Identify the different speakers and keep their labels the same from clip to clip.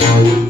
Speaker 1: Thank you.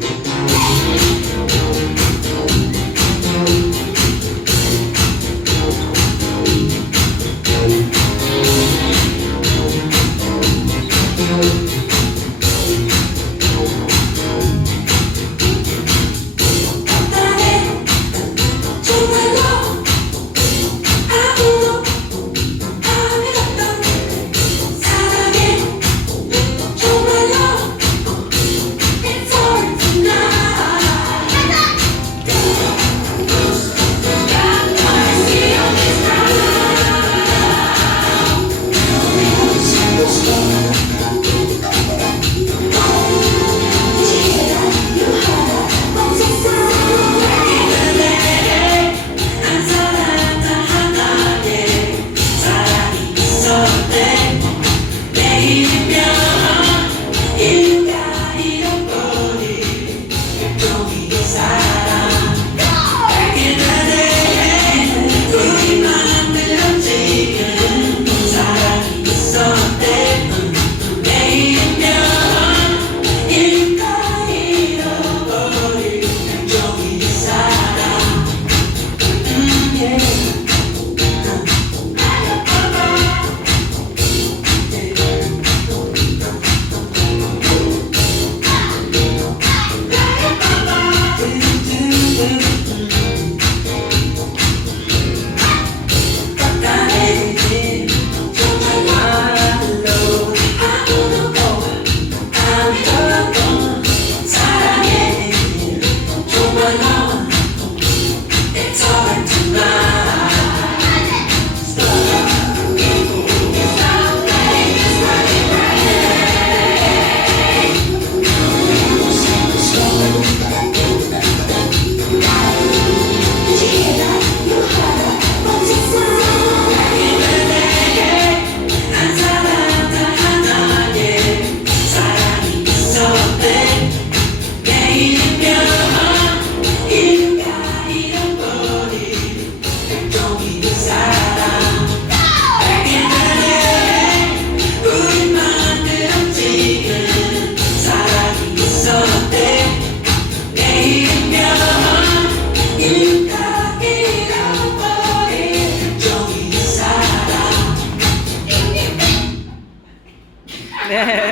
Speaker 1: Yeah.